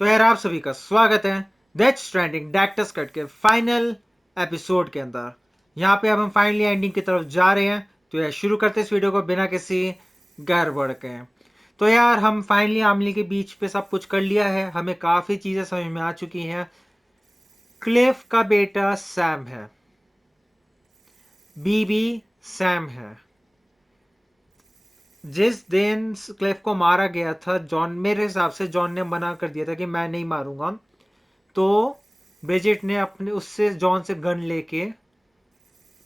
तो यार आप सभी का स्वागत है डेथ स्ट्रैंडिंग डायरेक्टर्स कट के फाइनल एपिसोड के अंदर। यहाँ पे अब हम फाइनली एंडिंग की तरफ जा रहे हैं। तो यार शुरू करते इस वीडियो को बिना किसी गड़बड़ के। तो यार हम फाइनली आमली के बीच पे सब कुछ कर लिया है, हमें काफ़ी चीज़ें समझ में आ चुकी हैं। क्लिफ का बेटा सैम है, बीबी सैम है। जिस दिन क्लिफ को मारा गया था, जॉन मेरे हिसाब से जॉन ने मना कर दिया था कि मैं नहीं मारूंगा। तो ब्रिजिट ने अपने उससे जॉन से गन लेके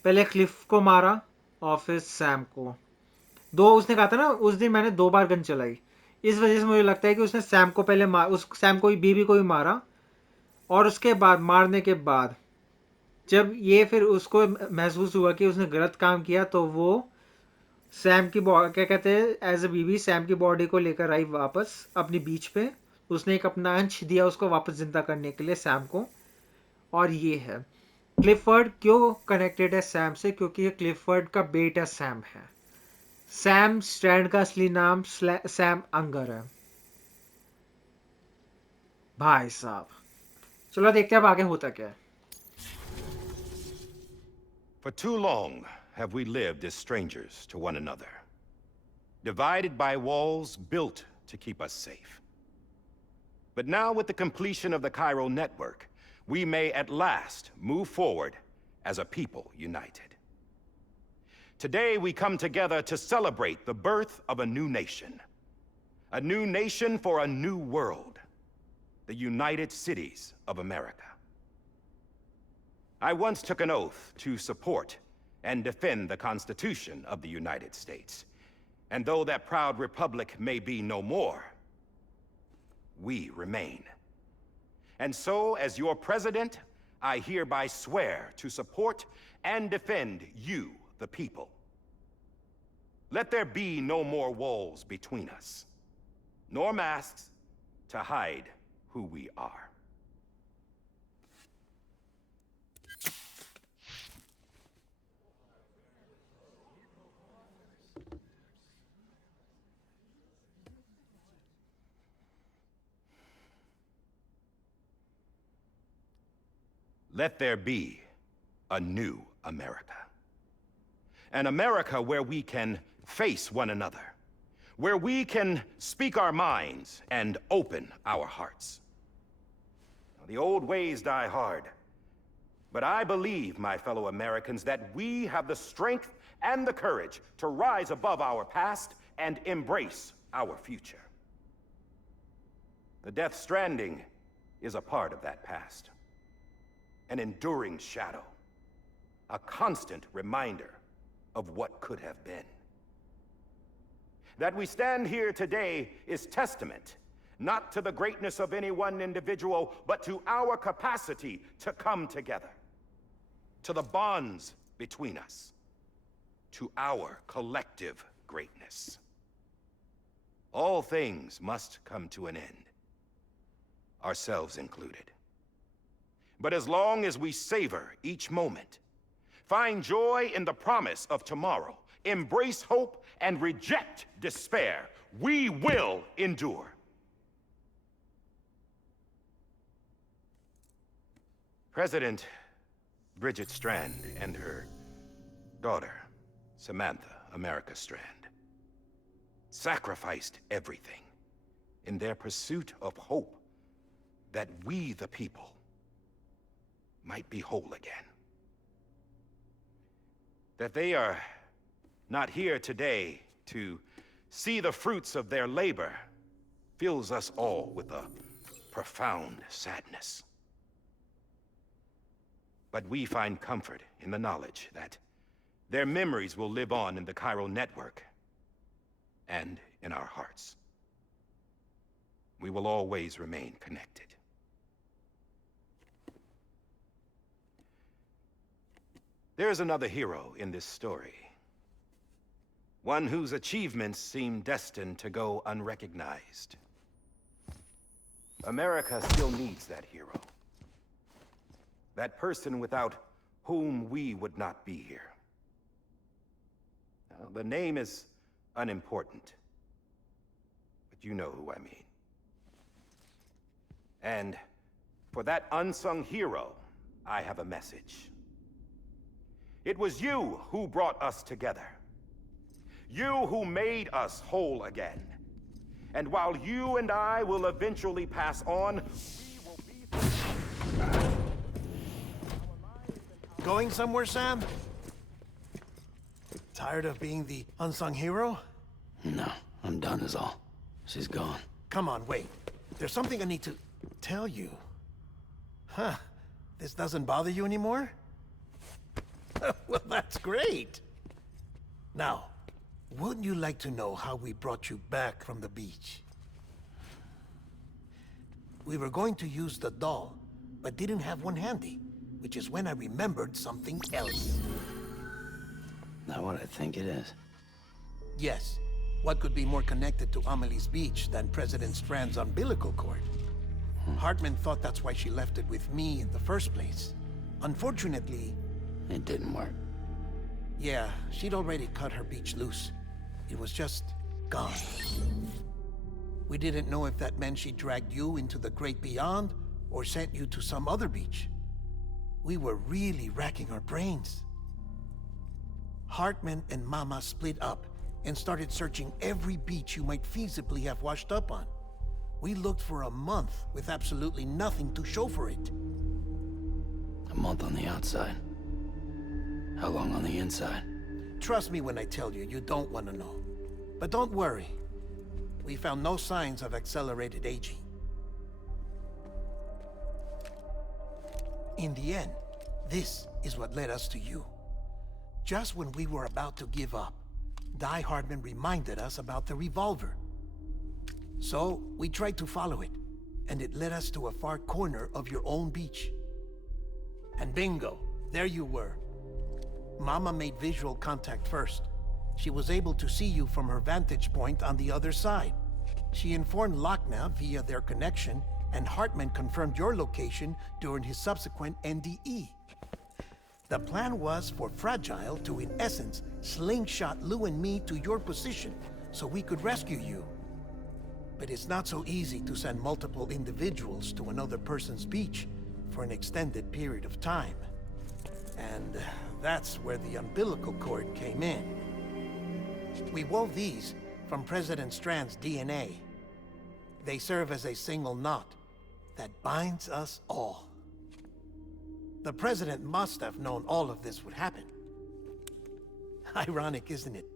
पहले क्लिफ को मारा और फिर सैम को। दो उसने कहा था ना, उस दिन मैंने 2 बार गन चलाई। इस वजह से मुझे लगता है कि उसने सैम को पहले उस सैम को भी, बीबी को भी मारा। और उसके बाद मारने के बाद जब ये फिर उसको महसूस हुआ कि उसने गलत काम किया, तो वो सैम की क्या कहते हैं, एज ए बीबी सैम की बॉडी को लेकर आई वापस अपनी बीच पे। उसने एक अपना अंश दिया उसको वापस जिंदा करने के लिए सैम को। और ये है क्लिफर्ड क्यों कनेक्टेड है सैम से, क्योंकि ये क्लिफर्ड का बेटा सैम है। सैम स्ट्रैंड का असली नाम सैम अंगर है। भाई साहब, चलो देखते हैं अब आगे होता क्या है। For too long have we lived as strangers to one another, divided by walls built to keep us safe. But now, with the completion of the Cairo network, we may at last move forward as a people united. Today, we come together to celebrate the birth of a new nation. A new nation for a new world. The United Cities of America. I once took an oath to support and defend the Constitution of the United States. And though that proud republic may be no more, we remain. And so, as your president, I hereby swear to support and defend you, the people. Let there be no more walls between us, nor masks to hide who we are. Let there be a new America. An America where we can face one another, where we can speak our minds and open our hearts. The old ways die hard, but I believe, my fellow Americans, that we have the strength and the courage to rise above our past and embrace our future. The Death Stranding is a part of that past. An enduring shadow, a constant reminder of what could have been. That we stand here today is testament, not to the greatness of any one individual, but to our capacity to come together, to the bonds between us, to our collective greatness. All things must come to an end, ourselves included. But as long as we savor each moment, find joy in the promise of tomorrow, embrace hope, and reject despair, we will endure. President Bridget Strand and her daughter, Samantha America Strand, sacrificed everything in their pursuit of hope that we, the people, might be whole again. That they are not here today to see the fruits of their labor fills us all with a profound sadness. But we find comfort in the knowledge that their memories will live on in the Cairo network and in our hearts. We will always remain connected. There's another hero in this story. One whose achievements seem destined to go unrecognized. America still needs that hero. That person without whom we would not be here. Now, the name is unimportant, but you know who I mean. And for that unsung hero, I have a message. It was you who brought us together. You who made us whole again. And while you and I will eventually pass on, we will be... Going somewhere, Sam? Tired of being the unsung hero? No, I'm done is all. She's gone. Come on, wait. There's something I need to tell you. Huh. This doesn't bother you anymore? Well, that's great. Now, wouldn't you like to know how we brought you back from the beach? We were going to use the doll, but didn't have one handy, which is when I remembered something else. Not what I think it is. Yes. What could be more connected to Amelie's beach than President Strand's umbilical cord? Hartman thought that's why she left it with me in the first place. Unfortunately... It didn't work. Yeah, she'd already cut her beach loose. It was just gone. We didn't know if that meant she dragged you into the great beyond, or sent you to some other beach. We were really racking our brains. Hartman and Mama split up and started searching every beach you might feasibly have washed up on. We looked for a month with absolutely nothing to show for it. A month on the outside. How long on the inside? Trust me when I tell you, you don't want to know. But don't worry. We found no signs of accelerated aging. In the end, this is what led us to you. Just when we were about to give up, Die Hardman reminded us about the revolver. So, we tried to follow it, and it led us to a far corner of your own beach. And bingo, there you were. Mama made visual contact first. She was able to see you from her vantage point on the other side. She informed Lochna via their connection, and Hartman confirmed your location during his subsequent NDE. The plan was for Fragile to, in essence, slingshot Lou and me to your position so we could rescue you. But it's not so easy to send multiple individuals to another person's beach for an extended period of time. And that's where the umbilical cord came in. We wove these from President Strand's DNA. They serve as a single knot that binds us all. The President must have known all of this would happen. Ironic, isn't it?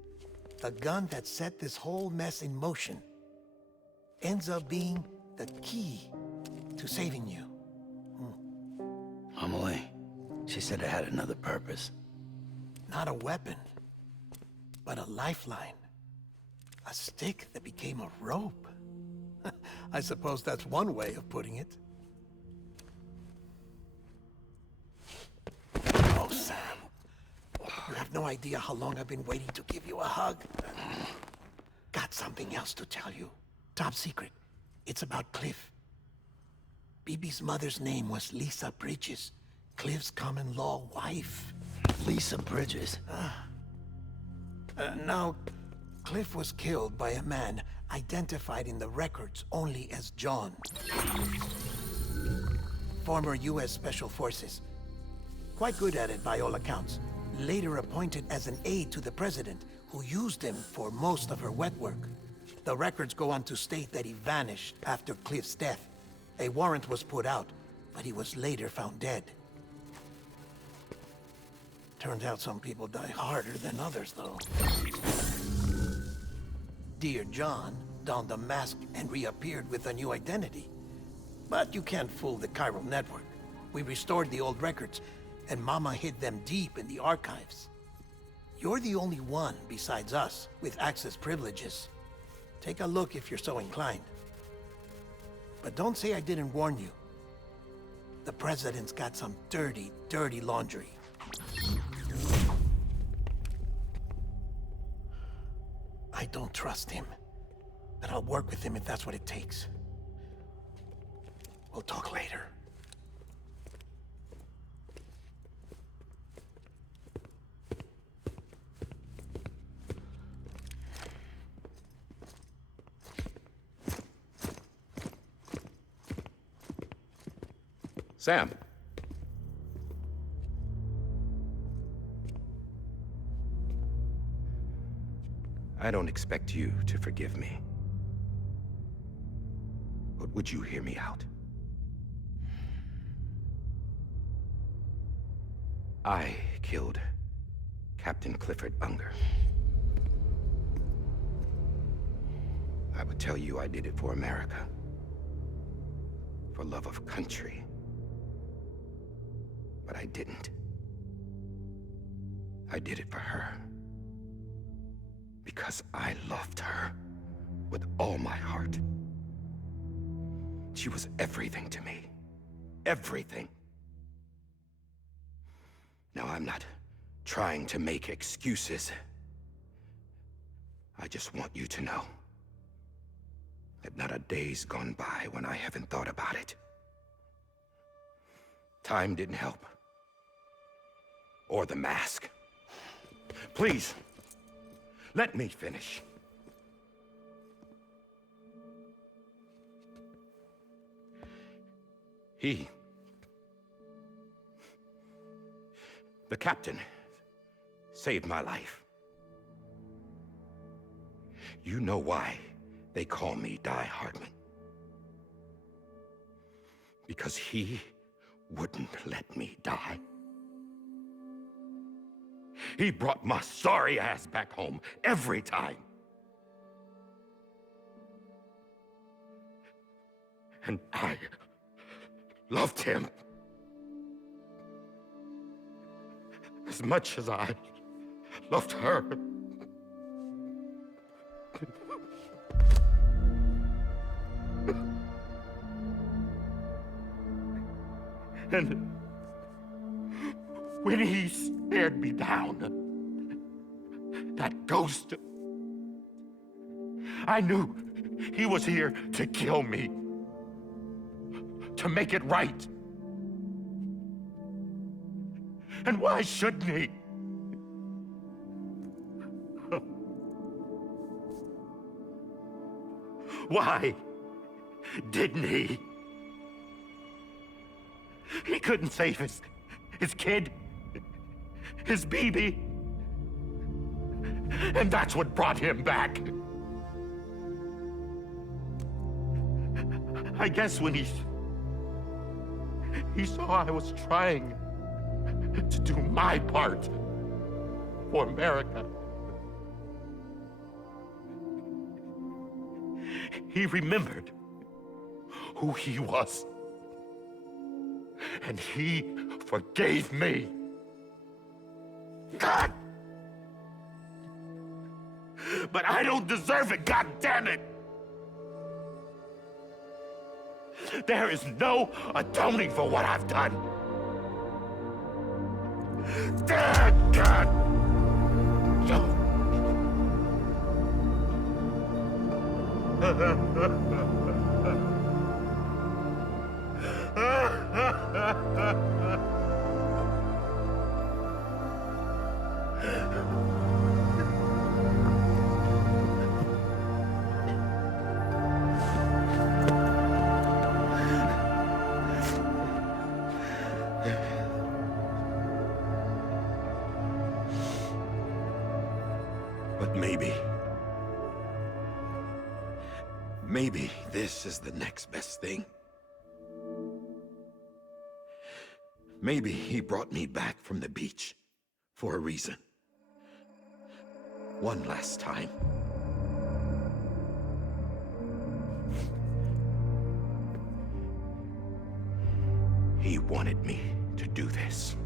The gun that set this whole mess in motion ends up being the key to saving you. Amelie, she said it had another purpose. Not a weapon, but a lifeline. A stick that became a rope. I suppose that's one way of putting it. Oh, Sam. You have no idea how long I've been waiting to give you a hug. Got something else to tell you. Top secret. It's about Cliff. BB's mother's name was Lisa Bridges, Cliff's common-law wife. Lisa Bridges. Now, Cliff was killed by a man identified in the records only as John. Former U.S. Special Forces. Quite good at it by all accounts. Later appointed as an aide to the president, who used him for most of her wet work. The records go on to state that he vanished after Cliff's death. A warrant was put out, but he was later found dead. Turns out some people die harder than others, though. Dear John donned a mask and reappeared with a new identity. But you can't fool the chiral network. We restored the old records, and Mama hid them deep in the archives. You're the only one, besides us, with access privileges. Take a look if you're so inclined. But don't say I didn't warn you. The President's got some dirty, dirty laundry. I don't trust him, but I'll work with him if that's what it takes. We'll talk later. Sam. I don't expect you to forgive me. But would you hear me out? I killed Captain Clifford Unger. I would tell you I did it for America. For love of country. But I didn't. I did it for her. Because I loved her with all my heart. She was everything to me. Everything. Now, I'm not trying to make excuses. I just want you to know that not a day's gone by when I haven't thought about it. Time didn't help. Or the mask. Please, let me finish. The captain, saved my life. You know why they call me Die Hardman. Because he wouldn't let me die. He brought my sorry ass back home every time. And I loved him as much as I loved her. And when he stared me down, that ghost, I knew he was here to kill me, to make it right. And why shouldn't he? Why didn't he? He couldn't save his kid, his baby. And that's what brought him back. I guess when he saw I was trying to do my part for America, he remembered who he was. And he forgave me. God! But I don't deserve it, God damn it! There is no atoning for what I've done. God! But maybe this is the next best thing. Maybe he brought me back from the beach for a reason. One last time. He wanted me to do this.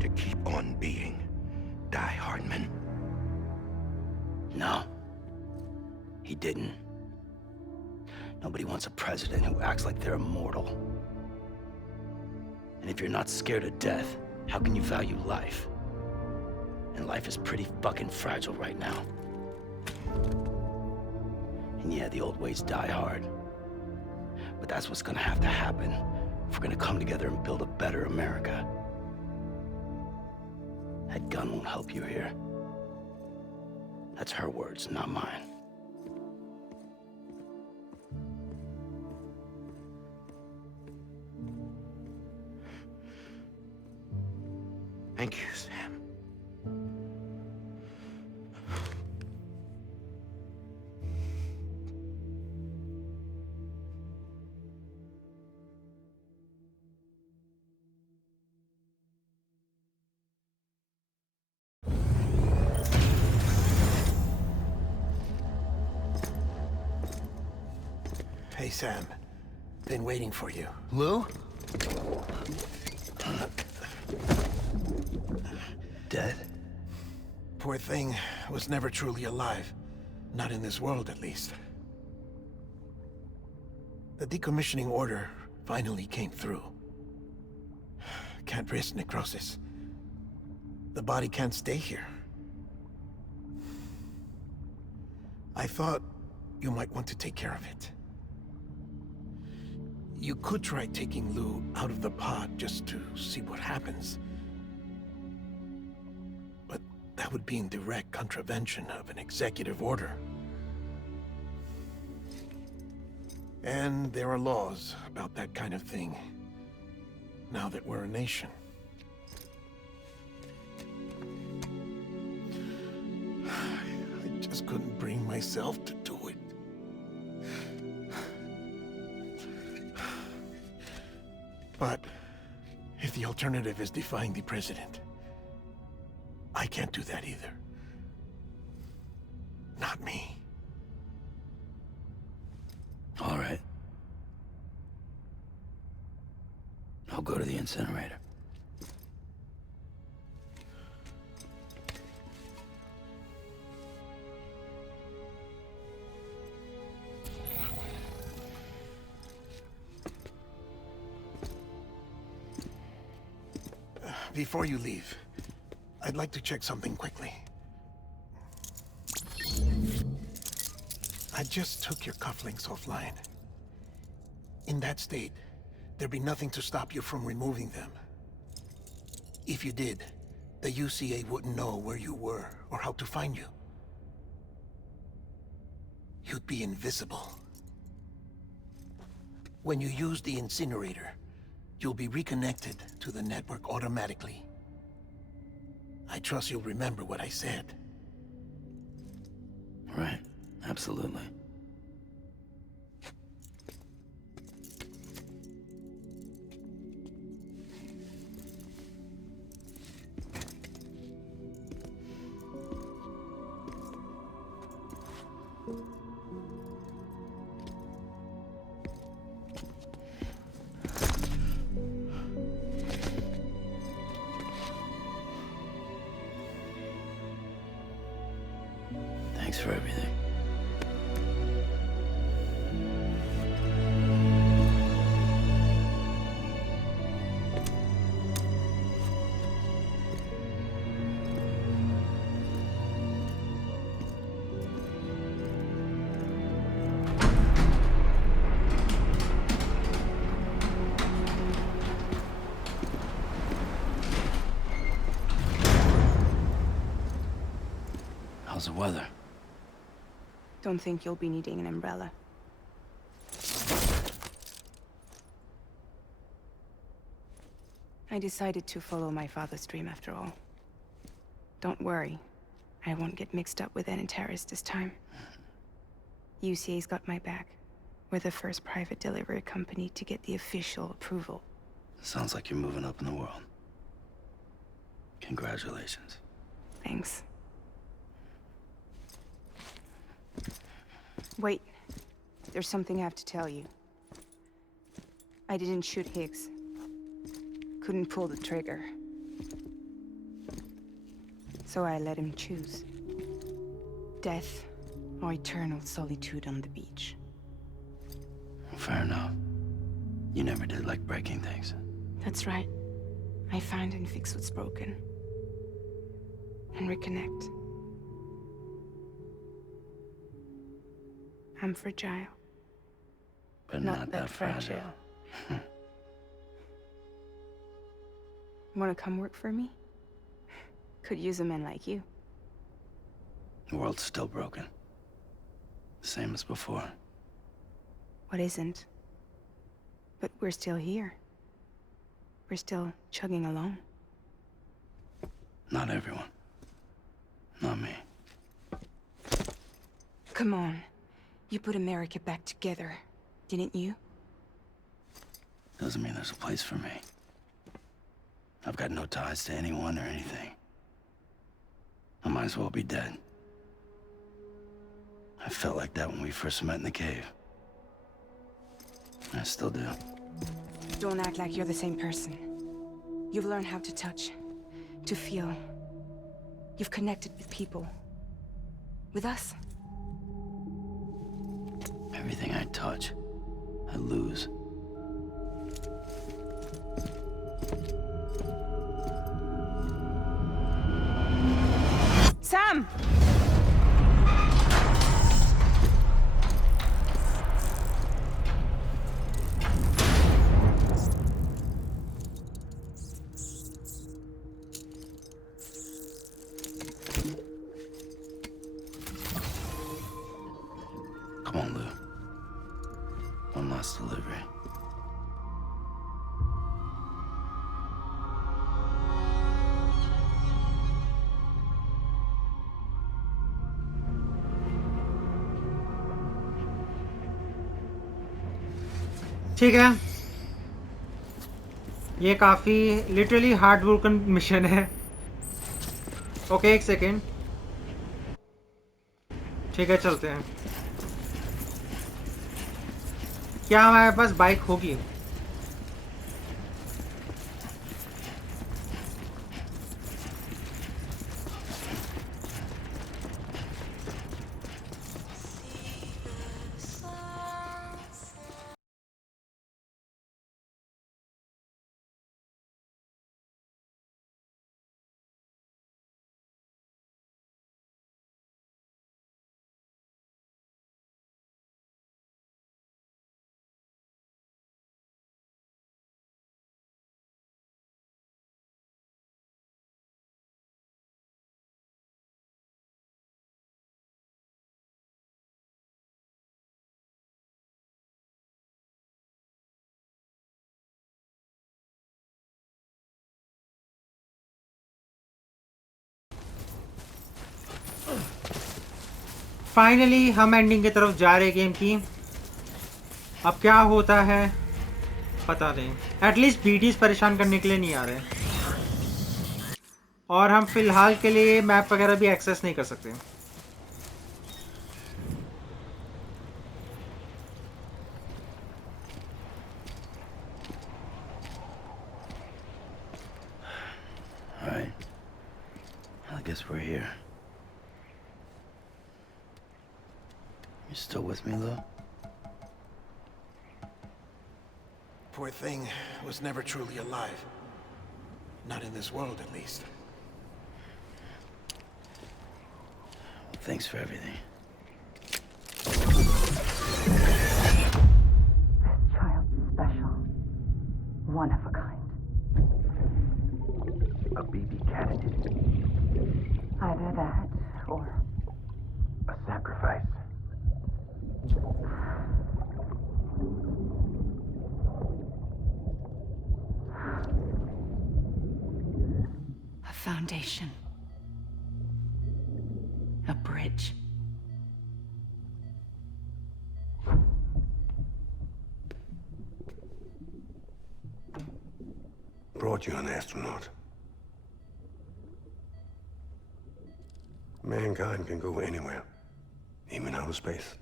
To keep on being Die Hardman. No. He didn't. Nobody wants a president who acts like they're immortal. And if you're not scared of death, how can you value life? And life is pretty fucking fragile right now. And yeah, the old ways die hard. But that's what's gonna have to happen if we're gonna come together and build a better America. That gun won't help you here. That's her words, not mine. Thank you, Sam. Hey, Sam. Been waiting for you. Lou? Dead? Poor thing was never truly alive. Not in this world, at least. The decommissioning order finally came through. Can't risk necrosis. The body can't stay here. I thought you might want to take care of it. You could try taking Lou out of the pod just to see what happens. But that would be in direct contravention of an executive order. And there are laws about that kind of thing, now that we're a nation. I just couldn't bring myself to do it. But if the alternative is defying the president, I can't do that either. Not me. All right. I'll go to the incinerator. Before you leave, I'd like to check something quickly. I just took your cufflinks offline. In that state, there'd be nothing to stop you from removing them. If you did, the UCA wouldn't know where you were or how to find you. You'd be invisible. When you use the incinerator, you'll be reconnected to the network automatically. I trust you'll remember what I said. Right. Absolutely. Thanks for everything. How's the weather? Don't think you'll be needing an umbrella. I decided to follow my father's dream after all. Don't worry. I won't get mixed up with any terrorists this time. UCA's got my back. We're the first private delivery company to get the official approval. Sounds like you're moving up in the world. Congratulations. Thanks. Wait. There's something I have to tell you. I didn't shoot Higgs. Couldn't pull the trigger. So I let him choose. Death or eternal solitude on the beach. Fair enough. You never did like breaking things. That's right. I find and fix what's broken. And reconnect. I'm fragile. But not that fragile. Wanna come work for me? Could use a man like you. The world's still broken. Same as before. What isn't? But we're still here. We're still chugging along. Not everyone. Not me. Come on. You put America back together, didn't you? Doesn't mean there's a place for me. I've got no ties to anyone or anything. I might as well be dead. I felt like that when we first met in the cave. I still do. Don't act like you're the same person. You've learned how to touch, to feel. You've connected with people. With us. Everything I touch, I lose. Sam! Come on, Lou. One last delivery. ठीक है, ये काफी literally hard वर्कन mission है। Okay, एक second. ठीक है, चलते हैं। क्या हमारे पास बाइक होगी? फाइनली हम एंडिंग की तरफ जा रहे गेम की। अब क्या होता है पता नहीं। एटलीस्ट बीटीज परेशान करने के लिए नहीं आ रहे, और हम फिलहाल के लिए मैप वगैरह भी एक्सेस नहीं कर सकते। Alright. I guess we're here. You still with me, Lou? Poor thing was never truly alive. Not in this world, at least. Well, thanks for everything. Child's special. One of a kind. A BB candidate. Either that, or A sacrifice. a foundation. A bridge. Brought you an astronaut. Mankind can go anywhere, even outer space.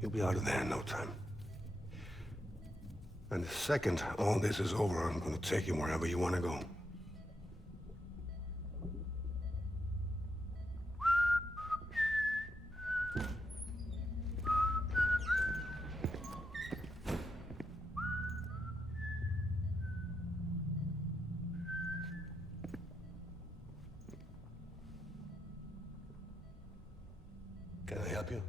You'll be out of there in no time. And the second all this is over, I'm gonna take you wherever you wanna go. Can I help you?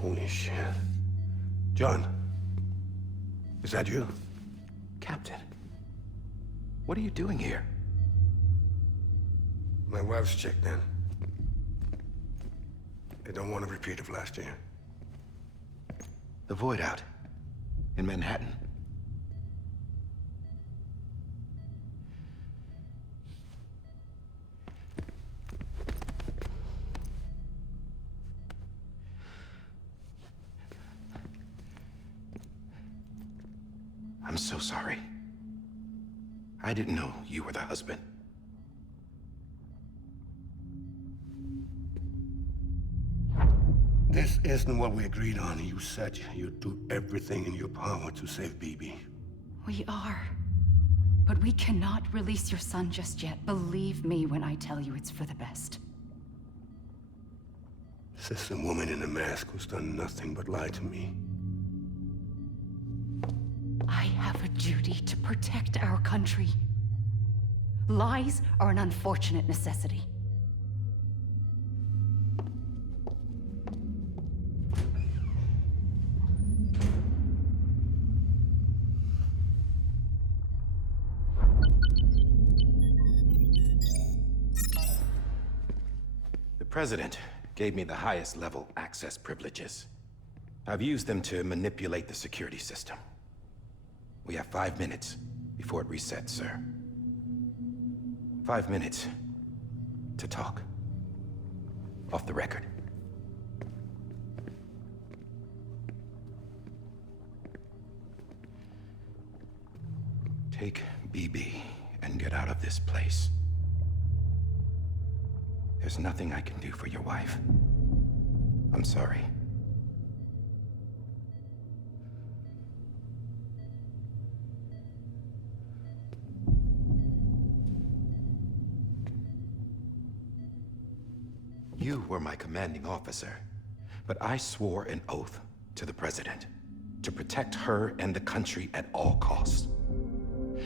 Holy shit. John, is that you? Captain, what are you doing here? My wife's checked in. They don't want a repeat of last year. The Void out. In Manhattan. I'm so sorry. I didn't know you were the husband. This isn't what we agreed on. You said you'd do everything in your power to save BB. We are. But we cannot release your son just yet. Believe me when I tell you it's for the best. This is a woman in a mask who's done nothing but lie to me. I have a duty to protect our country. Lies are an unfortunate necessity. The President gave me the highest level access privileges. I've used them to manipulate the security system. We have 5 minutes before it resets, sir. 5 minutes to talk. Off the record. Take BB and get out of this place. There's nothing I can do for your wife. I'm sorry. You were my commanding officer, but I swore an oath to the President to protect her and the country at all costs.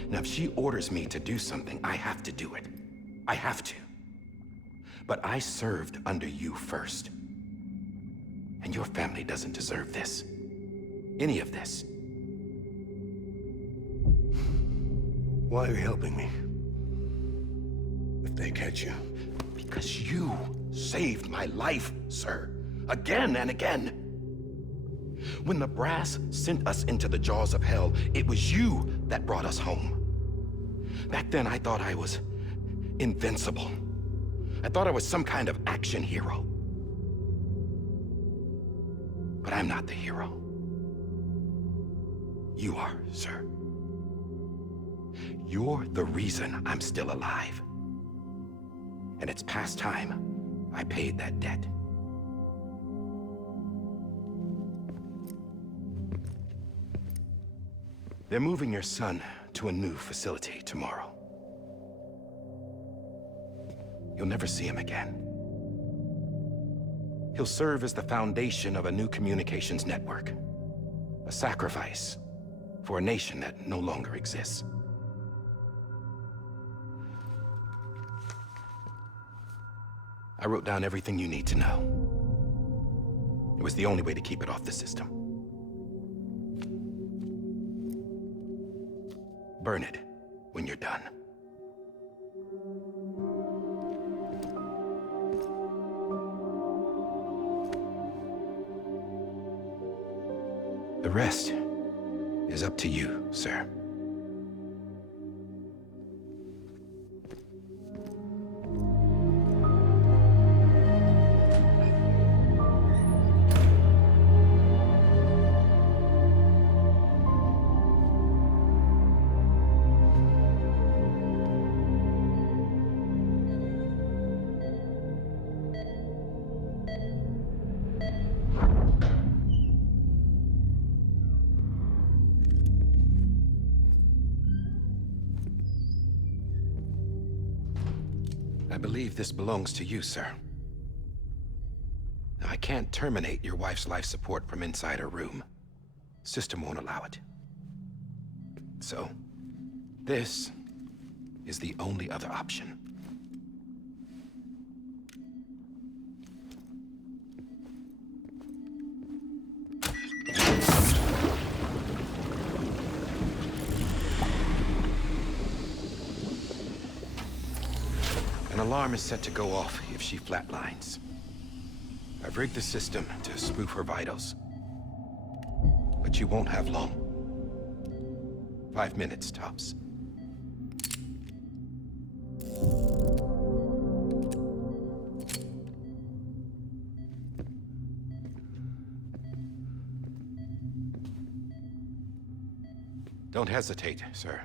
Now, if she orders me to do something, I have to do it. I have to. But I served under you first. And your family doesn't deserve this. Any of this. Why are you helping me? If they catch you. Because you saved my life, sir. Again and again. When the brass sent us into the jaws of hell, it was you that brought us home. Back then, I thought I was invincible. I thought I was some kind of action hero. But I'm not the hero. You are, sir. You're the reason I'm still alive. And it's past time I paid that debt. They're moving your son to a new facility tomorrow. You'll never see him again. He'll serve as the foundation of a new communications network. A sacrifice for a nation that no longer exists. I wrote down everything you need to know. It was the only way to keep it off the system. Burn it when you're done. The rest is up to you, sir. I believe this belongs to you, sir. Now, I can't terminate your wife's life support from inside her room. System won't allow it. So, this is the only other option. An alarm is set to go off if she flatlines. I've rigged the system to spoof her vitals. But you won't have long. 5 minutes, tops. Don't hesitate, sir.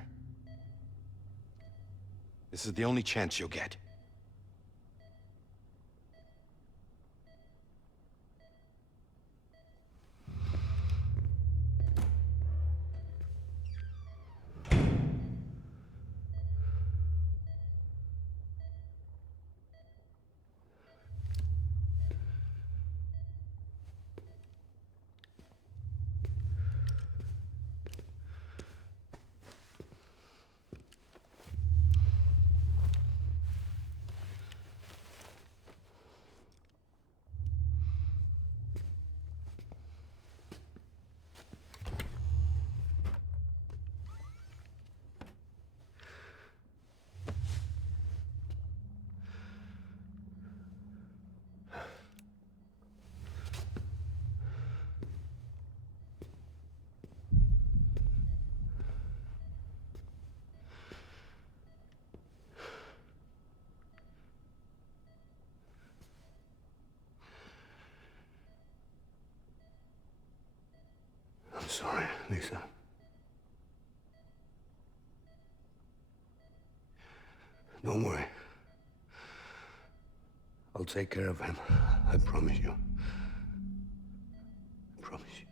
This is the only chance you'll get. I'm sorry, Lisa. Don't worry. I'll take care of him. I promise you. I promise you.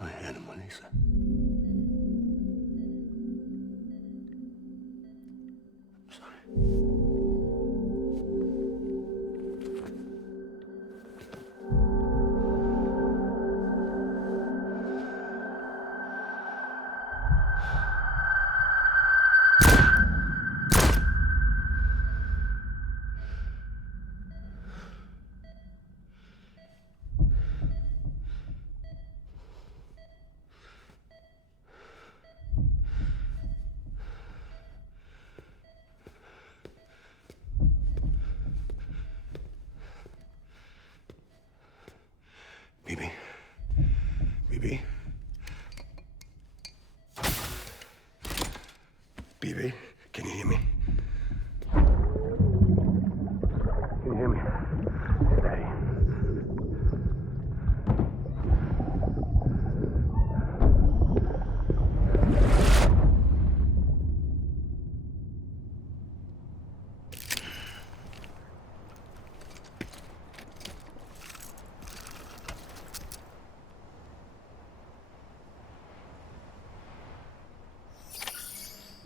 My animal, Lisa. I'm sorry. BB. BB. BB, can you hear me? Can you hear me? Steady.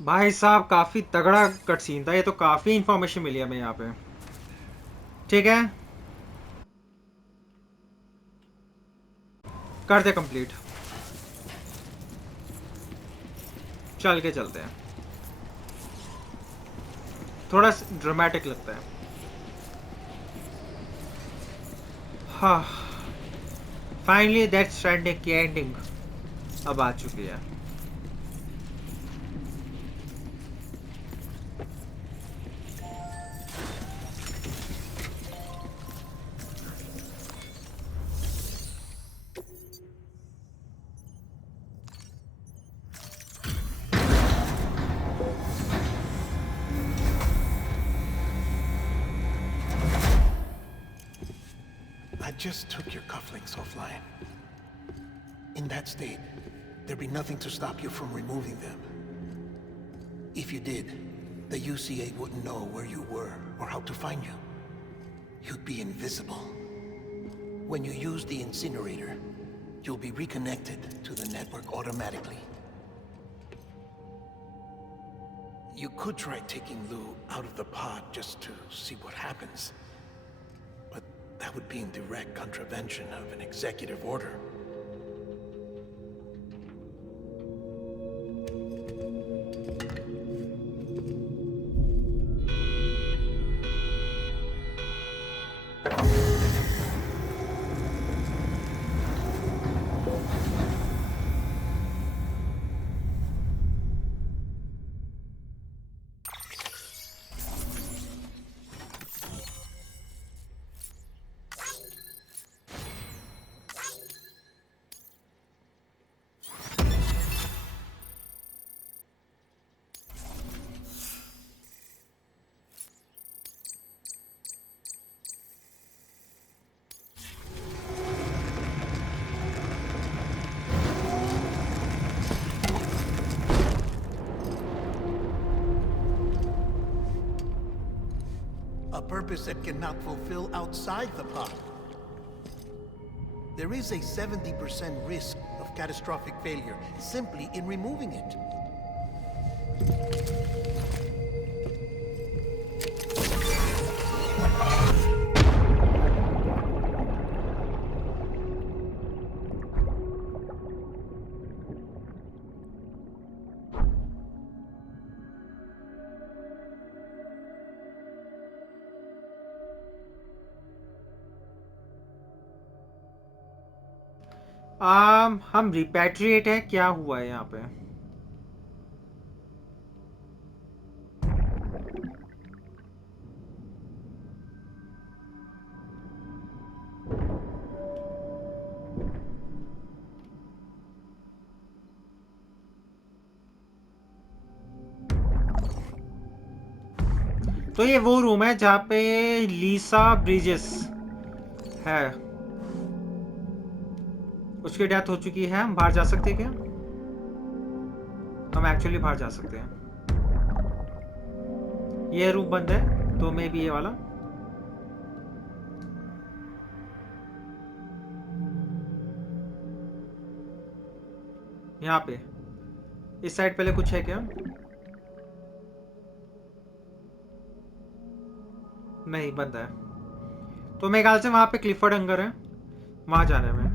भाई साहब काफी तगड़ा cut scene था ये, तो काफी information मिली हमें यहाँ पे। ठीक है, कर दे कंप्लीट। चल के चलते हैं, थोड़ा ड्रामेटिक लगता है। हाँ, फाइनली दैट स्ट्रैंडिंग की एंडिंग अब आ चुकी है। I just took your cufflinks offline. In that state, there'd be nothing to stop you from removing them. If you did, the UCA wouldn't know where you were or how to find you. You'd be invisible. When you use the incinerator, you'll be reconnected to the network automatically. You could try taking Lou out of the pod just to see what happens. But that would be in direct contravention of an executive order. purpose it cannot fulfill outside the pod. There is a 70% risk of catastrophic failure simply in removing it. हम repatriate है, क्या हुआ है यहाँ पे? तो ये वो रूम है जहाँ पे लीसा ब्रिजेस है, उसकी डेथ हो चुकी है। हम बाहर जा सकते हैं क्या? हम एक्चुअली बाहर जा सकते हैं। ये रूम बंद है तो मे भी ये वाला। यहाँ पे इस साइड पहले कुछ है क्या? नहीं, बंद है। तो मेरे ख्याल से वहां पे क्लिफर्ड हंगर है, वहां जाने में।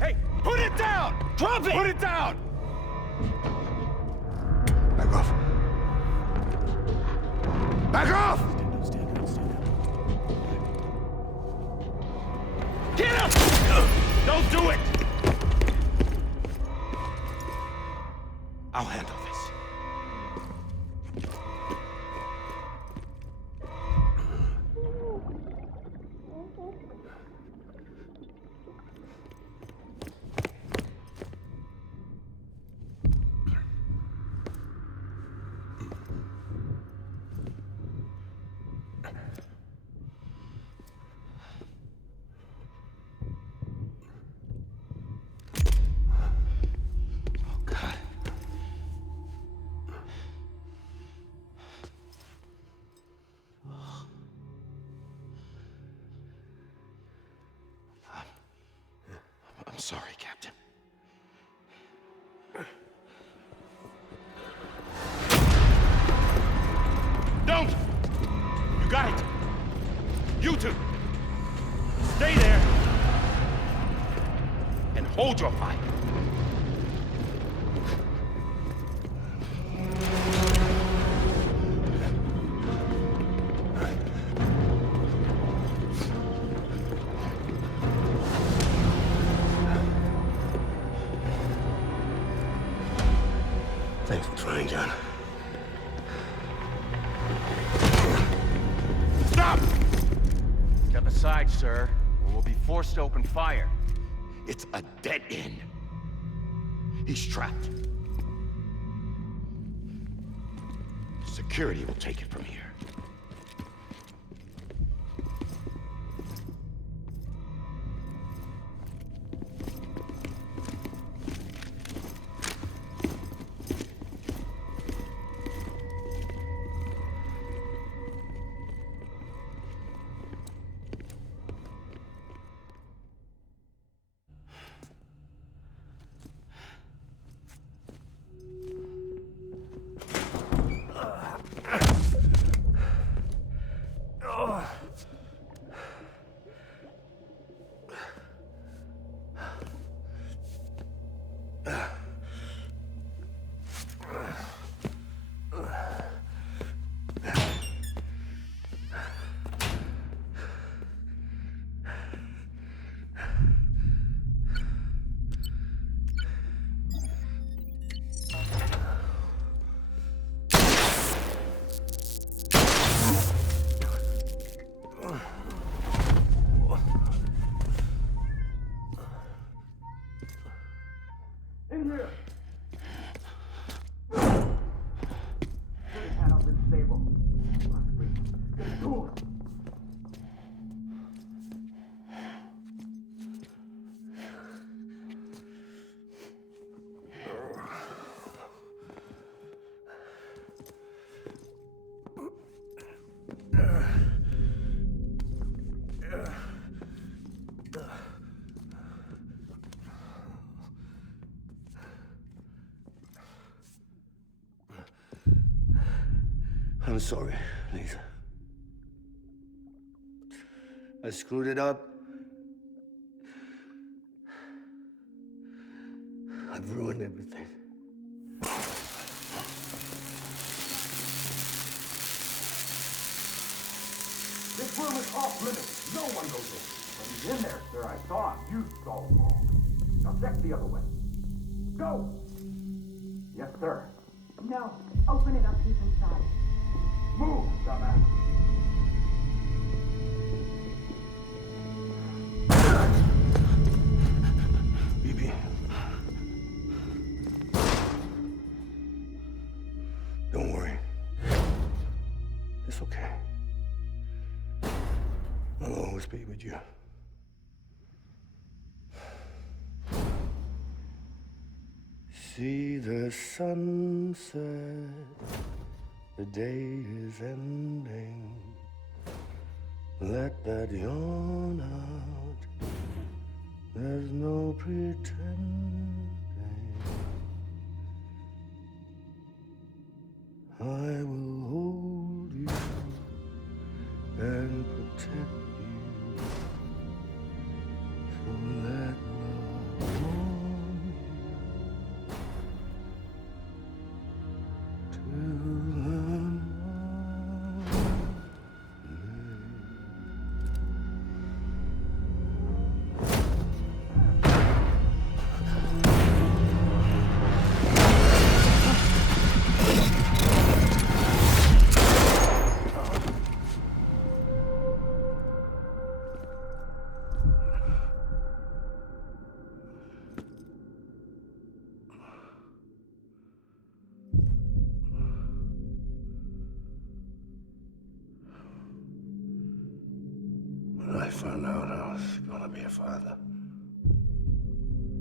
Hey, put it down! Drop it! Put it down! Back off. Back off! Get him! Don't do it! I'll handle this. I'm sorry, Captain. Don't! You got it! You two! Stay there! And hold your fire! Thanks for trying, John. Stop! Step aside, sir, or we'll be forced to open fire. It's a dead end. He's trapped. Security will take it from here. I'm sorry, Lisa. I screwed it up. I've ruined everything. This room is off limits. No one goes in. But he's in there, sir. I saw him. You saw him all. Now check the other way. Go! Yes, sir. No. Open it up. He's inside. Move, dumbass. BB. Don't worry. It's okay. I'll always be with you. See the sunset, the day is ending. Let that yawn out, there's no pretending. I will hold you and protect you. So let love warm you till the morning. When I found out I was gonna be a father,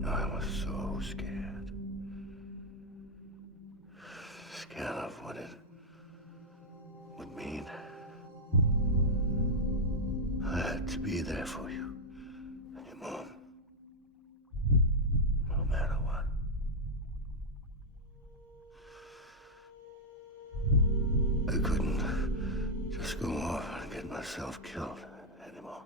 I was so scared. Scared of what it would mean. I had to be there for you and your mom, no matter what. I couldn't just go off and get myself killed anymore.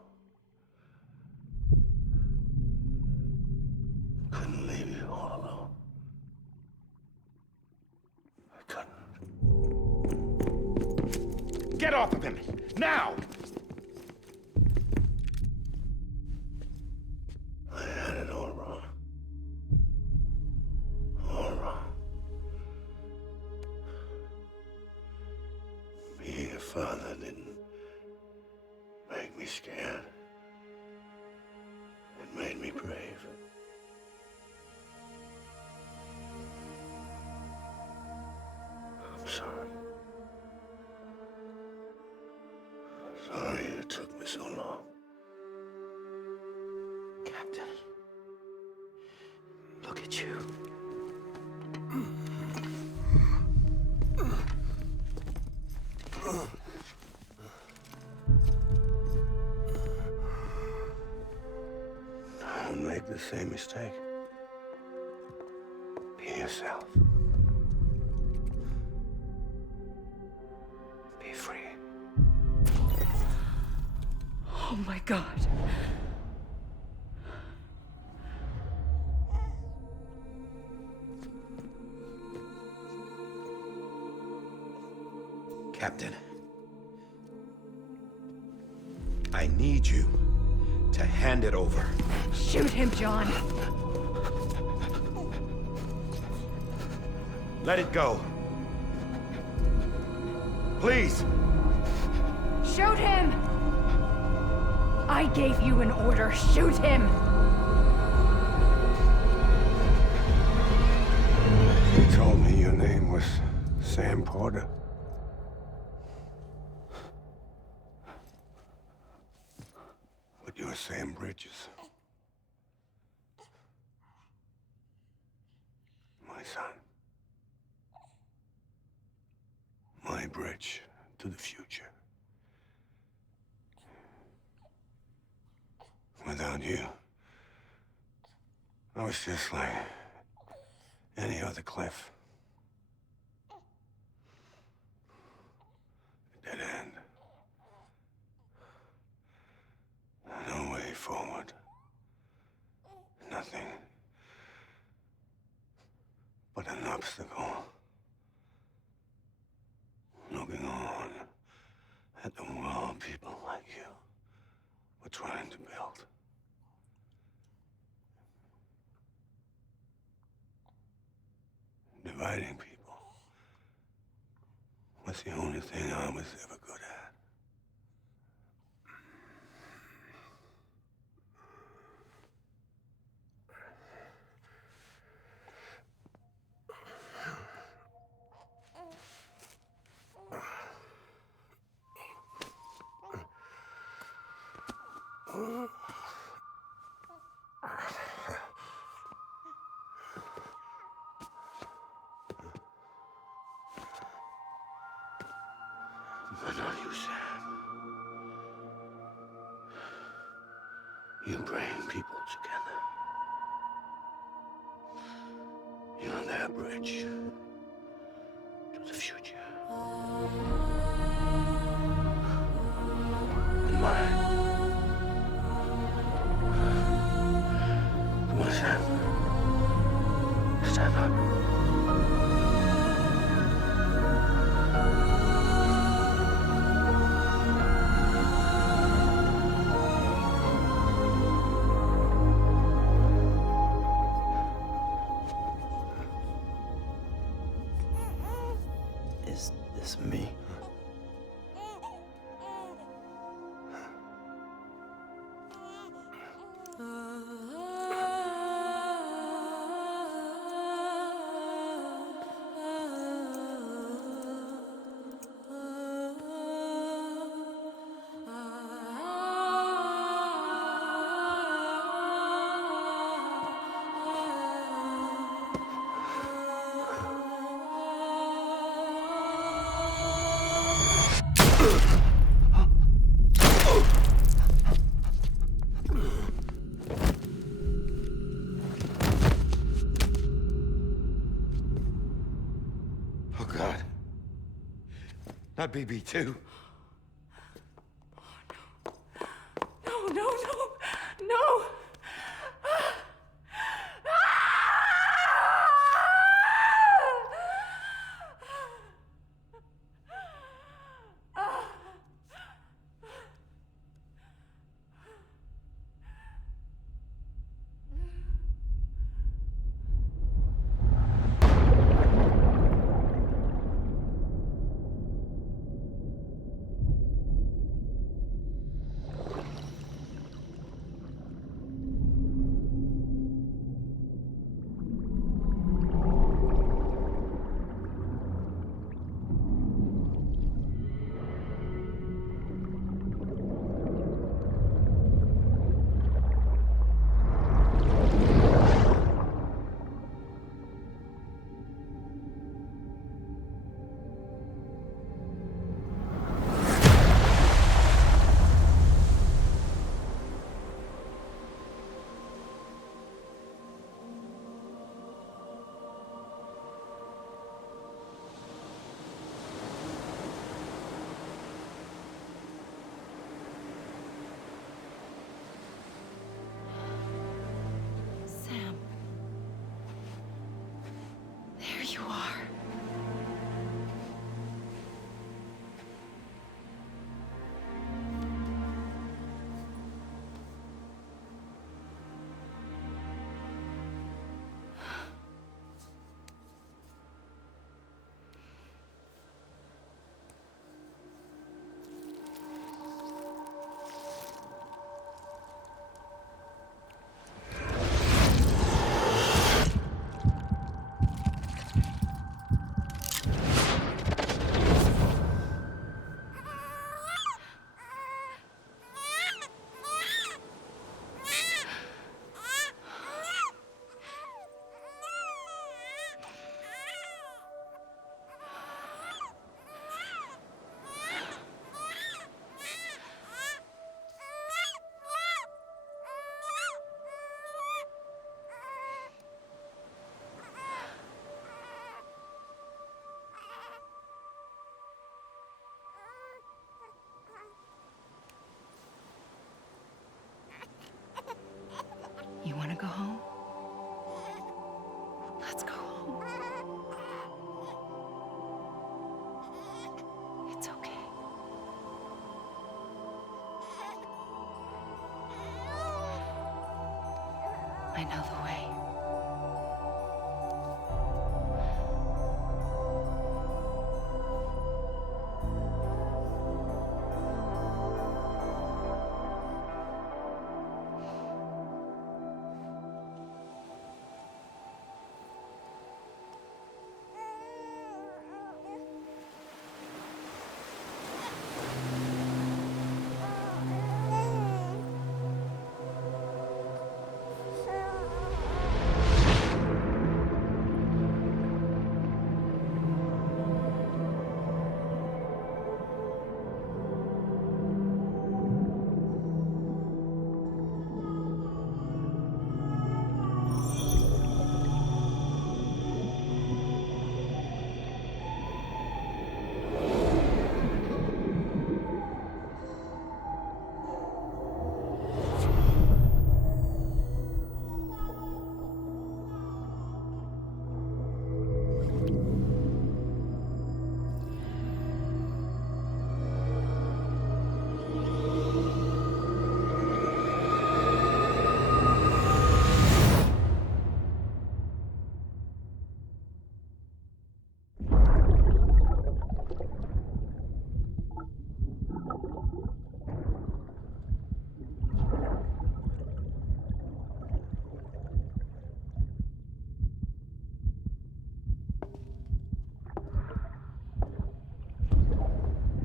Couldn't leave you all alone. I couldn't. Get off of him! Now! I had it all wrong. All wrong. Being a father didn't make me scared. It made me brave. I'm sorry. Sorry it took me so long. Captain, look at you. Don't make the same mistake. Be yourself. Be free. Oh my God. Captain, I need you to hand it over. Shoot him, John. Let it go. Please. Shoot him! I gave you an order. Shoot him! You told me your name was Sam Porter. But you're Sam Bridges. My son. My bridge to the future. Without you, I was just like any other Cliff. obstacle. Looking on at the world people like you were trying to build. Dividing people was the only thing I was ever good at. But not you, Sam. You bring people together. You're their bridge to the future. And mine. Come on, Sam. Stand up. Is this me? Oh, God. Not BB2. No, no, no, no! I know the way.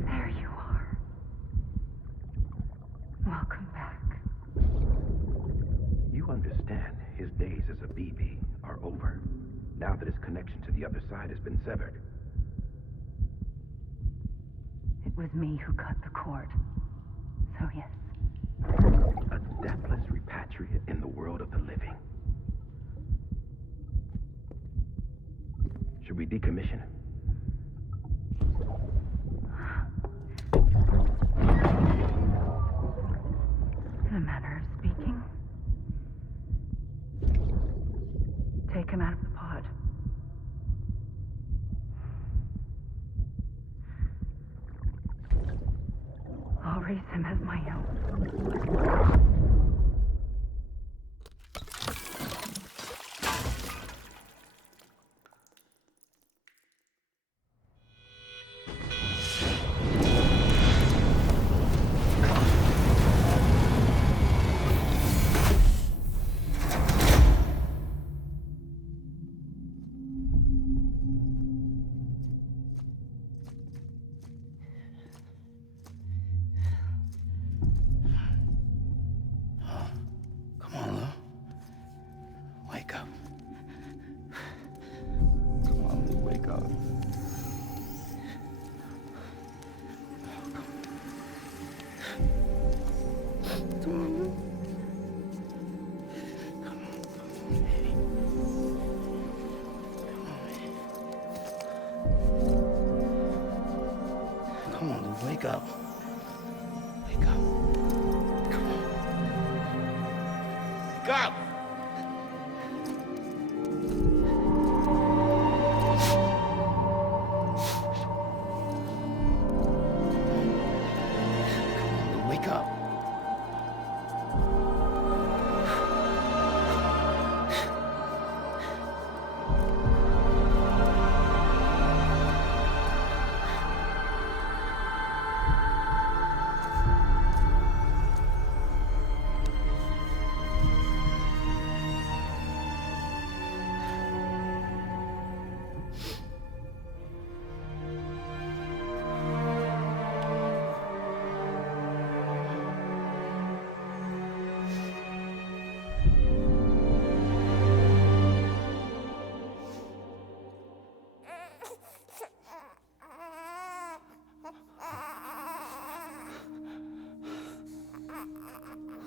There you are. Welcome back. You understand his days as a BB are over, now that his connection to the other side has been severed. It was me who cut the cord. So yes. A deathless repatriate in the world of the living. Should we decommission him? In a manner of speaking. Take him out of the pod. I'll raise him as my own. Come on, Lou. Wake up. Come on, Lou, wake up. Come on, Lou. Come on, Lou, wake up. Wake up. Come on. Wake up! Come on, Lou, wake up.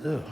Lou.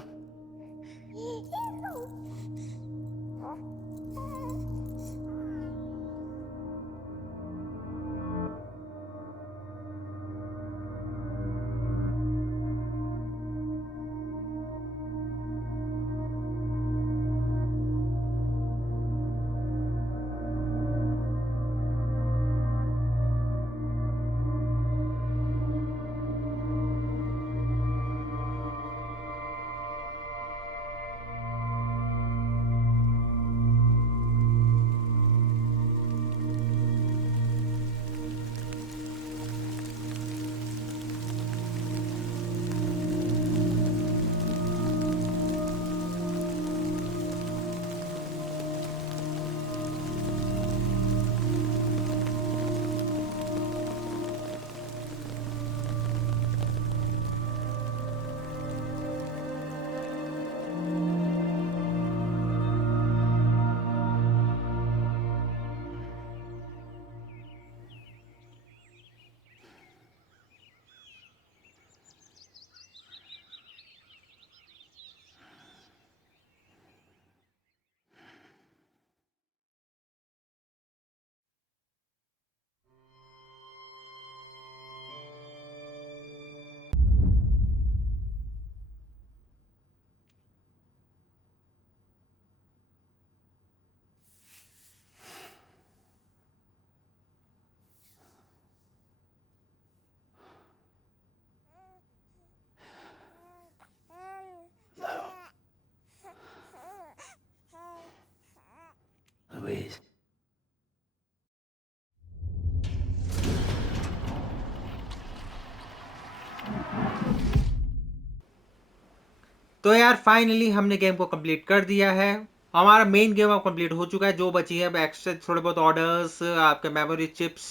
तो यार finally हमने game को complete कर दिया है। हमारा main game अब complete हो चुका है। जो बची है एक्स्ट्रा थोड़े बहुत ऑर्डर्स, आपके मेमोरी चिप्स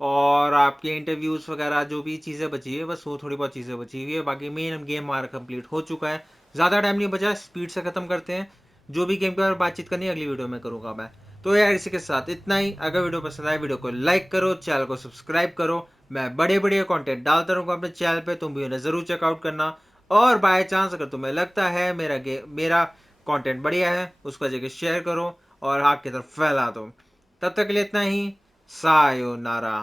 और आपके इंटरव्यूज वगैरह जो भी चीज़ें बची है, बस वो थोड़ी बहुत चीज़ें बची हुई है। बाकी मेन गेम हमारा कंप्लीट हो चुका है। ज़्यादा टाइम नहीं बचा, स्पीड से ख़त्म करते हैं। जो भी गेम के बारे में बातचीत करनी है अगली वीडियो में करूँगा मैं। तो यार इसी के साथ इतना ही। अगर वीडियो पसंद आए वीडियो को लाइक करो, चैनल को सब्सक्राइब करो। मैं बड़े बड़े कंटेंट डालता रहूँगा अपने चैनल पे, तुम भी उन्हें ज़रूर चेकआउट करना। और बाय चांस अगर तुम्हें लगता है मेरा कंटेंट बढ़िया है, उसको जगह शेयर करो और आग की तरफ फैला दो। तब तक के लिए इतना ही। सायोनारा।